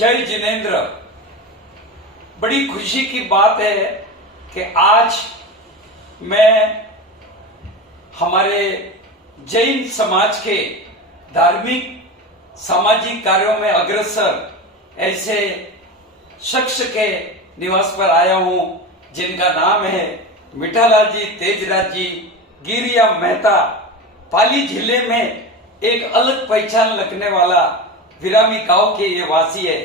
जय जिनेंद्र। बड़ी खुशी की बात है कि आज मैं हमारे जैन समाज के धार्मिक सामाजिक कार्यों में अग्रसर ऐसे शख्स के निवास पर आया हूं जिनका नाम है मिठालाल जी तेजराज जी गिरिया मेहता। पाली जिले में एक अलग पहचान रखने वाला विरामी गांव के ये वासी है।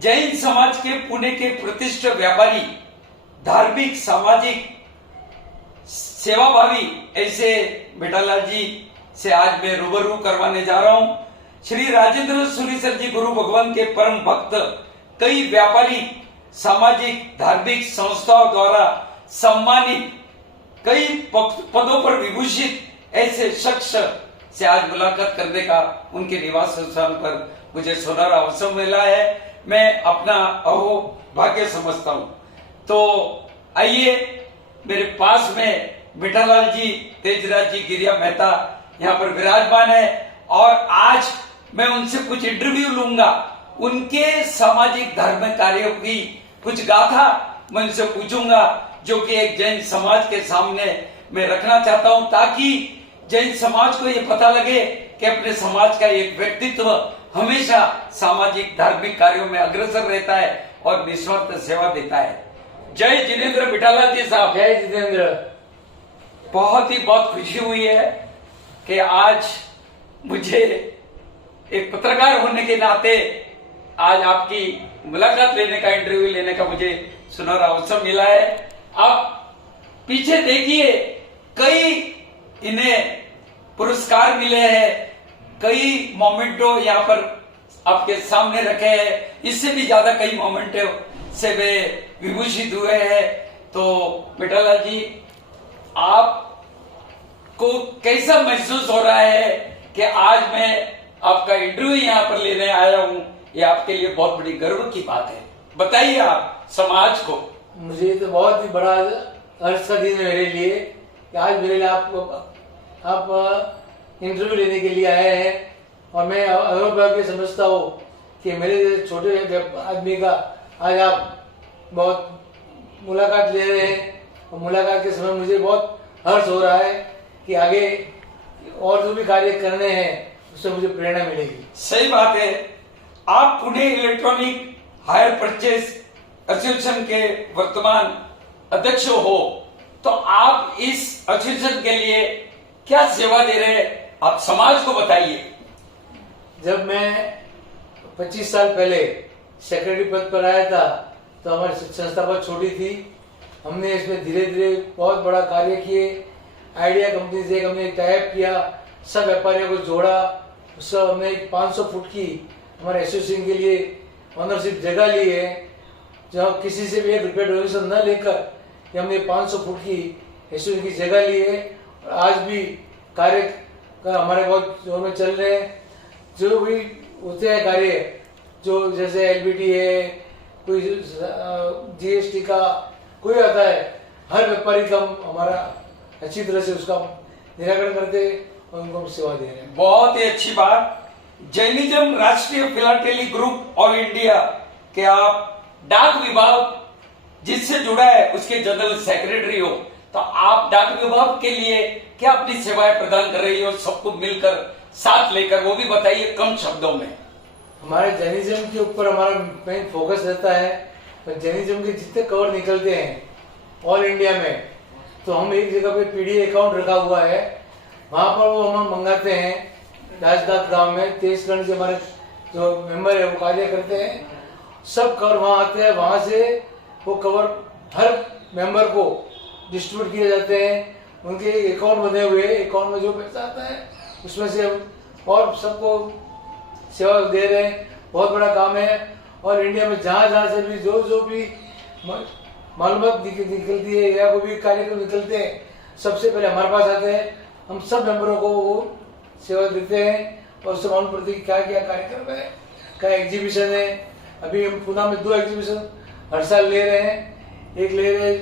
जैन समाज के पुणे के प्रतिष्ठित व्यापारी, धार्मिक सामाजिक सेवाभावी ऐसे मिठालाल जी से आज मैं रूबरू करवाने जा रहा हूं। श्री राजेंद्र सुरीसर जी गुरु भगवान के परम भक्त, कई व्यापारी सामाजिक धार्मिक संस्थाओं द्वारा सम्मानित, कई पदों पर विभूषित ऐसे शख्स से आज मुलाकात करने का उनके निवास स्थान पर मुझे सुनहरा अवसर मिला है। मैं अपना अहो भाग्य समझता हूं। तो आइए, मेरे पास में मिठालाल जी तेजराज जी गिरिया मेहता यहाँ पर विराजमान है और आज मैं उनसे कुछ इंटरव्यू लूंगा। उनके सामाजिक धार्मिक कार्यों की कुछ गाथा मैं उनसे पूछूंगा जो कि एक जैन समाज के सामने मैं रखना चाहता हूं, ताकि जैन समाज को ये पता लगे कि अपने समाज का एक व्यक्तित्व हमेशा सामाजिक धार्मिक कार्यों में अग्रसर रहता है और निस्वार्थ सेवा देता है। जय जिनेंद्र मिठालाल जी साहब। जय जितेंद्र। बहुत खुशी हुई है कि आज मुझे एक पत्रकार होने के नाते आज आपकी मुलाकात लेने का, इंटरव्यू लेने का मुझे सुनहरा अवसर मिला है। आप पीछे देखिए, कई इन्हें पुरस्कार मिले हैं, कई मोमेंटो यहाँ पर आपके सामने रखे हैं, इससे भी ज्यादा कई मोमेंटो से वे विभूषित हुए हैं। तो मिठालाल जी, आपको कैसा महसूस हो रहा है कि आज मैं आपका इंटरव्यू यहाँ पर लेने आया हूँ? ये आपके लिए बहुत बड़ी गर्व की बात है। बताइए आप समाज को। मुझे तो बहुत ही बड़ा हर्ष का दिन है मेरे लिए कि आज मेरे लिए आप इंटरव्यू लेने के लिए आए हैं और मैं अनुभव समझता हूँ कि मेरे छोटे आदमी का आज आप बहुत मुलाकात ले रहे हैं और मुलाकात के समय मुझे बहुत हर्ष हो रहा है कि आगे और जो भी कार्य करने हैं उससे मुझे प्रेरणा मिलेगी। सही बात है। आप Pune electronic hire purchase association के वर्तमान अध्यक्ष हो, तो आप इस एसोसिएशन के लिए क्या सेवा दे रहे हैं, आप समाज को बताइए। जब मैं 25 साल पहले सेक्रेटरी पद पर आया था तो हमारी संस्था बहुत छोटी थी। हमने इसमें धीरे धीरे बहुत बड़ा कार्य किए। आइडिया कंपनी से हमने टाइप किया, सब व्यापारियों को जोड़ा। उसका हमने 500 फुट की हमारे एसोसिएशन के लिए ऑनरशिप जगह ली है, जहाँ किसी से भी 1 रुपया डोनेशन न लेकर हमने 500 फुट की एसोसिएशन की जगह ली है। और आज भी कार्य का हमारे बहुत जोर में चल रहे हैं। जो भी होते हैं कार्य, जो जैसे एलबीटी है, कोई जीएसटी का कोई आता है, हर व्यापारी का हमारा अच्छी तरह से उसका निराकरण करते और उनको सेवा दे रहे हैं। बहुत ही अच्छी बात। जैनिज्म राष्ट्रीय फिलाटेली ग्रुप ऑल इंडिया के आप डाक विभाग जिससे जुड़ा है उसके जनरल सेक्रेटरी हो, तो आप डाक विभाग के लिए क्या अपनी सेवाएं प्रदान कर रही हो, सबको मिलकर साथ लेकर, वो भी बताइए कम शब्दों में। हमारे जैनिज्म के ऊपर हमारा मेन फोकस रहता है। और जैनिज्म के जितने कवर निकलते हैं ऑल इंडिया में, तो हम एक जगह पे पीडी अकाउंट रखा हुआ है, वहां पर वो हम मंगाते हैं। राजदात गांव में 23 गण से हमारे जो मेंबर है वो कार्य करते हैं। सब कवर वहां आते हैं, वहां से वो कवर हर मेंबर को डिस्ट्रीब्यूट किए जाते हैं। उनके अकाउंट बने हुए, अकाउंट में जो पैसा आता है उसमें से हम और सबको सेवा दे रहे हैं। बहुत बड़ा काम है। और इंडिया में जहाँ जहाँ से भी जो भी मालूमात निकलती है या कोई भी कार्यक्रम निकलते हैं, सबसे पहले हमारे पास आते हैं। हम सब मेंबरों को वो सेवा देते हैं और उससे मालूम पड़ती है क्या क्या कार्यक्रम है, क्या एग्जीबिशन है। अभी हम पुणे में 2 एग्जीबिशन हर साल ले रहे हैं। एक ले रहे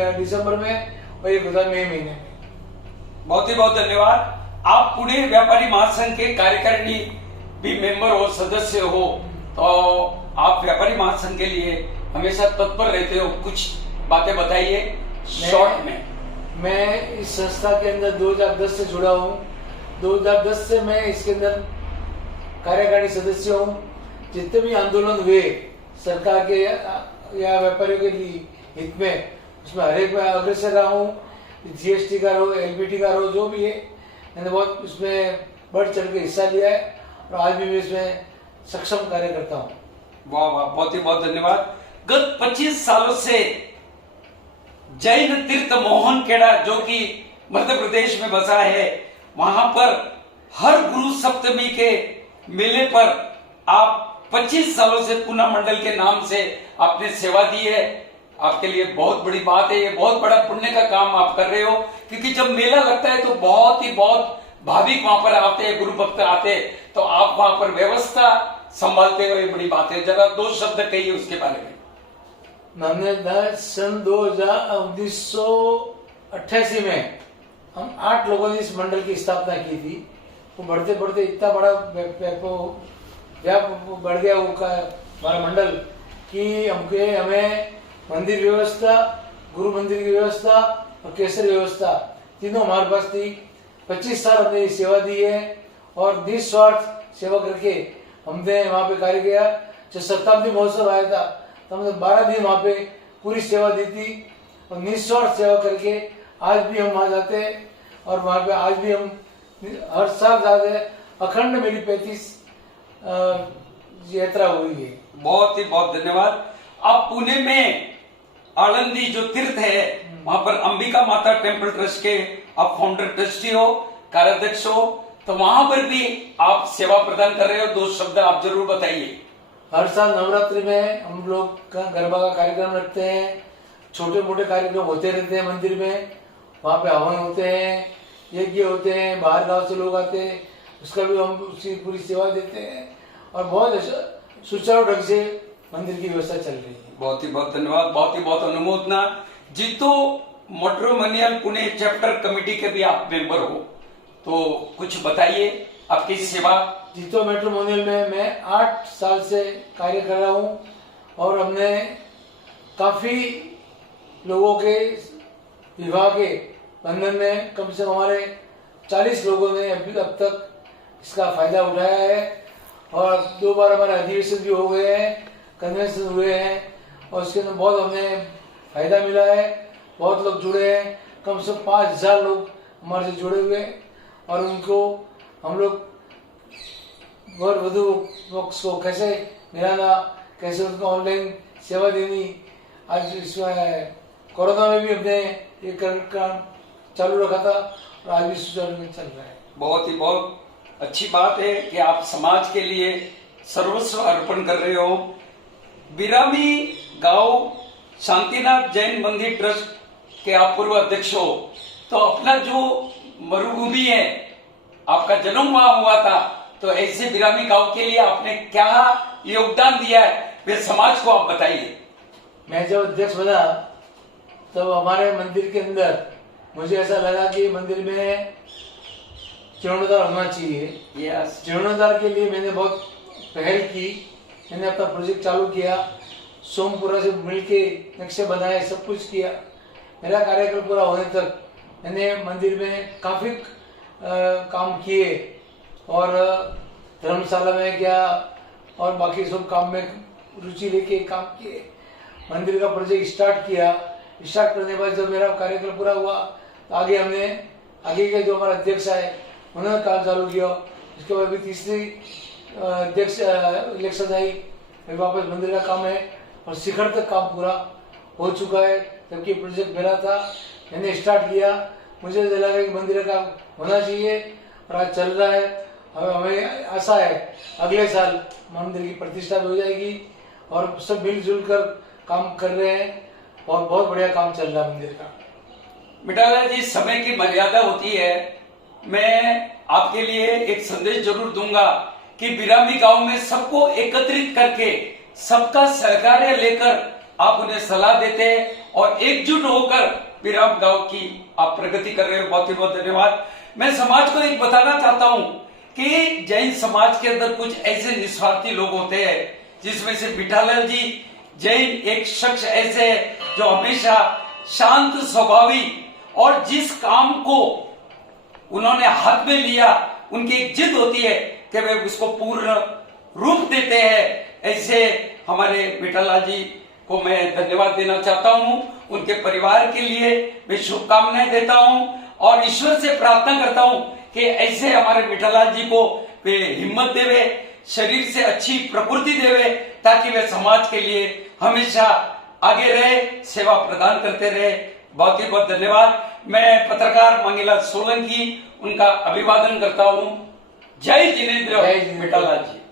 हैं दिसंबर में और एक होता है मई महीने में। बहुत ही बहुत धन्यवाद। आप पुणे व्यापारी महासंघ के कार्यकारिणी भी मेंबर हो, सदस्य हो, तो आप व्यापारी महासंघ के लिए हमेशा तत्पर रहते हो, कुछ बातें बताइए शॉर्ट में। मैं इस संस्था के अंदर 2010 से जुड़ा हूँ। 2010 से मैं इसके अंदर कार्यकारिणी सदस्य हूँ। जितने भी आंदोलन हुए सरकार के या व्यापारियों के लिए हित में, उसमें हर एक में अग्रसर रहा हूँ। जीएसटी का हो, एलबीटी का हो, जो भी है, मैंने बहुत उसमें बढ़ चढ़ के हिस्सा लिया है और आज भी मैं इसमें सक्षम कार्य करता हूँ। वाह वाह, बहुत ही बहुत धन्यवाद। गत 25 सालों से जैन तीर्थ मोहन खेड़ा जो कि मध्य प्रदेश में बसा है, वहां पर हर गुरु सप्तमी के मेले पर आप 25 सालों से पूना मंडल के नाम से आपने सेवा दी है। आपके लिए बहुत बड़ी बात है, ये बहुत बड़ा पुण्य का काम आप कर रहे हो, क्योंकि जब मेला लगता है तो बहुत भाविक वहां पर आते हैं, गुरु भक्त आते हैं, तो आप वहां पर व्यवस्था संभालते हो, ये बड़ी बात है। जरा 2 शब्द कहिए उसके बारे में। हमने सन 1988 में हम 8 लोगों ने इस मंडल की स्थापना की थी। वो बढ़ते बढ़ते इतना बड़ा बढ़ गया हमारा मंडल कि हमें मंदिर व्यवस्था, गुरु मंदिर की व्यवस्था और केसर व्यवस्था तीनों हमारे पास थी। 25 साल हमने सेवा दी है और निस्वार्थ सेवा करके हमने वहाँ पे कार्य किया। जब शताब्दी महोत्सव आया था तो हमने 12 दिन वहाँ पे पूरी सेवा दी थी और निस्वार्थ सेवा करके आज भी हम वहाँ जाते हैं और वहाँ पे आज भी हम हर साल जाते हैं। अखंड मेरी 35 यात्रा हुई है। बहुत ही बहुत धन्यवाद। आप पुणे में आलंदी जो तीर्थ है, वहां पर अंबिका माता टेम्पल ट्रस्ट के आप फाउंडर ट्रस्टी हो, कार्याध्यक्ष हो, तो वहां पर भी आप सेवा प्रदान कर रहे हो। 2 शब्द आप जरूर बताइए। हर साल नवरात्रि में हम लोग गरबा का कार्यक्रम रखते हैं। छोटे मोटे कार्यक्रम होते रहते हैं मंदिर में। वहाँ पे हवन होते हैं, यज्ञ होते हैं, बाहर गांव से लोग आते हैं, उसका भी हम उसकी पूरी सेवा देते हैं और बहुत सुचारू ढंग से मंदिर की व्यवस्था चल रही है। बहुत ही बहुत धन्यवाद, बहुत ही बहुत अनुमोदना। जितो मैट्रिमोनियल पुणे चैप्टर कमेटी के भी आप मेंबर हो, तो कुछ बताइए आपकी सेवा। जीतो मैट्रिमोनियल में मैं 8 साल से कार्य कर रहा हूँ और हमने काफी लोगों के विवाह के बंधन में कम से कम हमारे 40 लोगों ने अब तक इसका फायदा उठाया है और 2 बार हमारे अधिवेशन भी हो गए हैं, कन्वेंशन हुए हैं और उसके अंदर बहुत हमें फायदा मिला है। बहुत लोग जुड़े हैं, कम से कम 5000 लोग हमारे से जुड़े हुए हैं और उनको हम लोग वर वधु पक्ष को कैसे मिलाना, कैसे उनको ऑनलाइन सेवा देनी। आज इसमें कोरोना में भी हमने ये काम चालू रखा था और आज भी सुचारू में चल रहा है। बहुत ही बहुत अच्छी बात है कि आप समाज के लिए सर्वस्व अर्पण कर रहे हो। बिरामी गांव शांतिनाथ जैन मंदिर ट्रस्ट के आप पूर्व अध्यक्ष हो, तो अपना जो मरुभूमि है, आपका जन्म वहां हुआ था, तो ऐसे बिरामी गांव के लिए आपने क्या योगदान दिया है, वे समाज को आप बताइए। मैं जब अध्यक्ष बना तब हमारे मंदिर के अंदर मुझे ऐसा लगा कि मंदिर में जीर्णोद्धार होना चाहिए। जीर्णोद्धार के लिए मैंने बहुत पहल की, मैंने अपना प्रोजेक्ट चालू किया, सोमपुरा से मिलके नक्शे बनाए, सब कुछ किया। मेरा कार्यकाल पूरा होने तक मैंने मंदिर में काफी काम किए और धर्मशाला में गया और बाकी सब काम में रुचि लेके काम किए। मंदिर का प्रोजेक्ट स्टार्ट किया। स्टार्ट करने के बाद जब मेरा कार्यकाल पूरा हुआ तो आगे के जो हमारा अध्यक्ष आए उन्होंने काम चालू किया। इसके बाद भी तीसरी अध्यक्ष इलेक्शन आई, फिर वापस मंदिर का काम है और शिखर तक काम पूरा हो चुका है। जबकि प्रोजेक्ट मेरा था, मैंने स्टार्ट किया, मुझे लगा कि मंदिर का काम होना चाहिए और आज चल रहा है। हमें आशा है अगले साल मंदिर की प्रतिष्ठा भी हो जाएगी और सब मिलजुल कर काम कर रहे हैं और बहुत बढ़िया काम चल रहा है मंदिर का। मिटाला जी, समय की मर्यादा होती है, मैं आपके लिए एक संदेश जरूर दूंगा कि बिरामी गांव में सबको एकत्रित करके सबका सहकार्य लेकर आप उन्हें सलाह देते हैं और एकजुट होकर बिराम गांव की आप प्रगति कर रहे हो। बहुत ही बहुत धन्यवाद। मैं समाज को एक बताना चाहता हूं कि जैन समाज के अंदर कुछ ऐसे निस्वार्थी लोग होते हैं जिसमें से बिठालाल जी जैन एक शख्स ऐसे है जो हमेशा शांत स्वभावी और जिस काम को उन्होंने हाथ में लिया उनकी एक जिद होती है कि वे उसको पूर्ण रूप देते हैं। ऐसे हमारे बिठालाल जी को मैं धन्यवाद देना चाहता हूं। उनके परिवार के लिए मैं शुभकामनाएं देता हूं और ईश्वर से प्रार्थना करता हूं कि ऐसे हमारे बिठालाल जी को वे हिम्मत देवे, शरीर से अच्छी प्रकृति देवे, ताकि वे समाज के लिए हमेशा आगे रहे, सेवा प्रदान करते रहे। बहुत ही बहुत धन्यवाद। मैं पत्रकार मंगीलाल सोलंकी उनका अभिवादन करता हूं। जय जिनेंद्र बिठालाल जी।